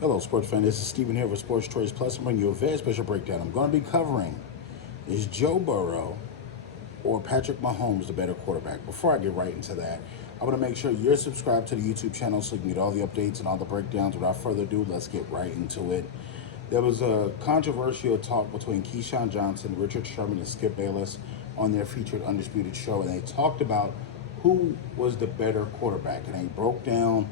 Hello, sports fan. This is Steven here for Sports Choice Plus. I'm bringing you a very special breakdown. I'm going to be covering, is Joe Burrow or Patrick Mahomes the better quarterback? Before I get right into that, I want to make sure you're subscribed to the YouTube channel so you can get all the updates and all the breakdowns. Without further ado, let's get right into it. There was a controversial talk between Keyshawn Johnson, Richard Sherman, and Skip Bayless on their featured Undisputed show, and they talked about who was the better quarterback, and they broke down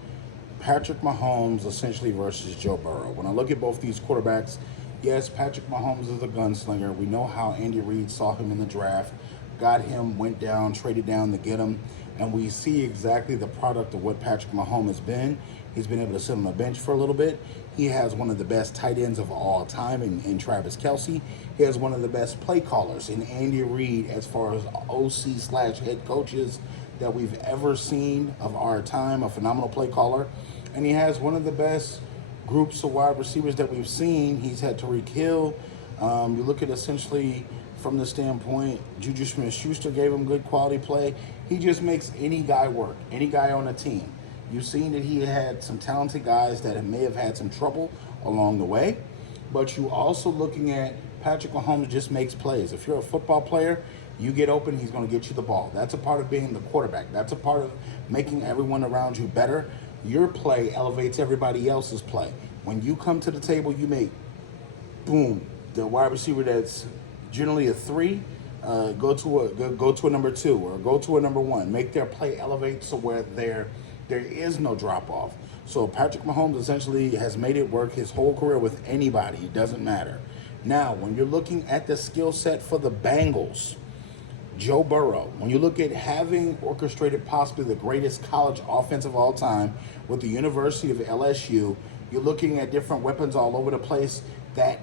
Patrick Mahomes essentially versus Joe Burrow. When I look at both these quarterbacks, yes, Patrick Mahomes is a gunslinger. We know how Andy Reid saw him in the draft, got him, went down, traded down to get him, and we see exactly the product of what Patrick Mahomes has been. He's been able to sit on the bench for a little bit. He has one of the best tight ends of all time in Travis Kelce. He has one of the best play callers in Andy Reid as far as OC slash head coaches that we've ever seen of our time, a phenomenal play caller. And he has one of the best groups of wide receivers that we've seen. He's had Tyreek Hill. You look at essentially from the standpoint, Juju Smith-Schuster gave him good quality play. He just makes any guy work, any guy on a team. You've seen that he had some talented guys that may have had some trouble along the way, but you also looking at Patrick Mahomes just makes plays. If you're a football player, you get open, he's going to get you the ball. That's a part of being the quarterback. That's a part of making everyone around you better. Your play elevates everybody else's play. When you come to the table, you make, boom, the wide receiver that's generally a 3, go to a number 2 or go to a number 1. Make their play elevate so where there is no drop off. So Patrick Mahomes essentially has made it work his whole career with anybody. It doesn't matter. Now, when you're looking at the skill set for the Bengals, Joe Burrow, when you look at having orchestrated possibly the greatest college offense of all time with the University of LSU, you're looking at different weapons all over the place. That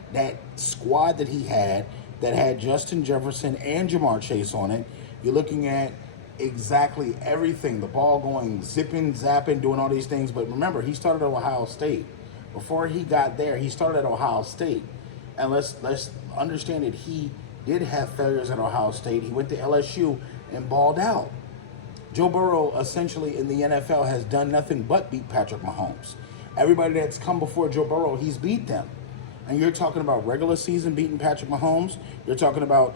squad that he had that had Justin Jefferson and Jamar Chase on it, you're looking at exactly everything. The ball going zipping, zapping, doing all these things. But remember, he started at Ohio State. Before he got there, he started at Ohio State. And let's understand that he did have failures at Ohio State. He went to LSU and balled out. Joe Burrow essentially in the NFL has done nothing but beat Patrick Mahomes. Everybody that's come before Joe Burrow, he's beat them. And you're talking about regular season beating Patrick Mahomes. You're talking about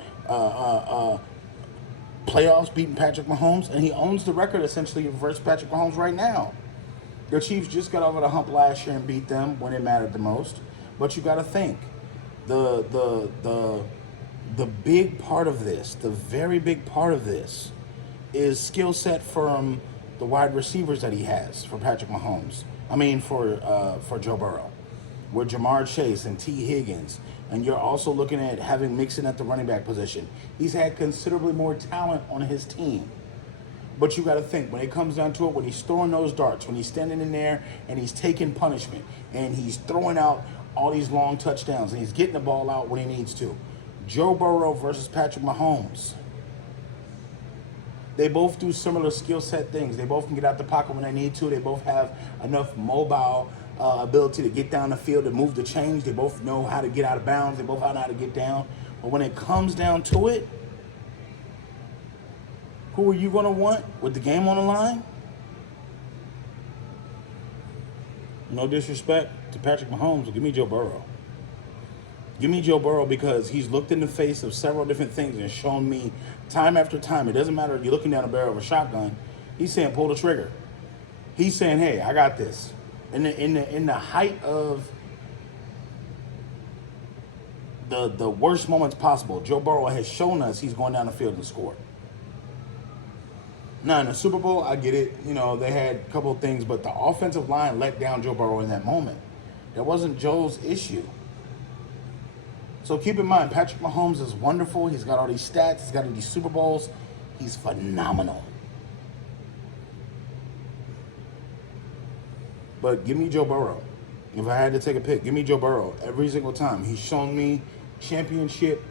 playoffs beating Patrick Mahomes. And he owns the record essentially versus Patrick Mahomes right now. The Chiefs just got over the hump last year and beat them when it mattered the most. But you got to think, the big part of this, the very big part of this, is skill set from the wide receivers that he has for Patrick Mahomes. I mean, for Joe Burrow, with Jamar Chase and T. Higgins, and you're also looking at having Mixon at the running back position. He's had considerably more talent on his team. But you got to think, when it comes down to it, when he's throwing those darts, when he's standing in there and he's taking punishment, and he's throwing out all these long touchdowns, and he's getting the ball out when he needs to. Joe Burrow versus Patrick Mahomes. They both do similar skill set things. They both can get out the pocket when they need to. They both have enough mobile ability to get down the field and move the chains. They both know how to get out of bounds. They both know how to get down. But when it comes down to it, who are you going to want with the game on the line? No disrespect to Patrick Mahomes, but give me Joe Burrow. Give me Joe Burrow because he's looked in the face of several different things and shown me time after time. It doesn't matter if you're looking down the barrel of a shotgun. He's saying pull the trigger. He's saying, hey, I got this. In the height of the worst moments possible, Joe Burrow has shown us he's going down the field and scored. Now, in the Super Bowl, I get it. You know, they had a couple of things, but the offensive line let down Joe Burrow in that moment. That wasn't Joe's issue. So keep in mind, Patrick Mahomes is wonderful. He's got all these stats. He's got all these Super Bowls. He's phenomenal. But give me Joe Burrow. If I had to take a pick, give me Joe Burrow every single time. He's shown me championship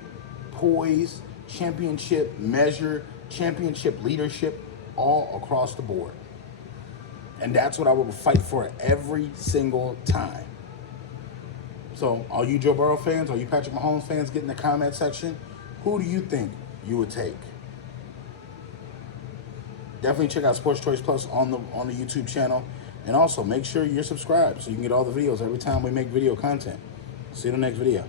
poise, championship measure, championship leadership all across the board. And that's what I will fight for every single time. So all you Joe Burrow fans, all you Patrick Mahomes fans, get in the comment section. Who do you think you would take? Definitely check out Sports Choice Plus on the YouTube channel. And also, make sure you're subscribed so you can get all the videos every time we make video content. See you in the next video.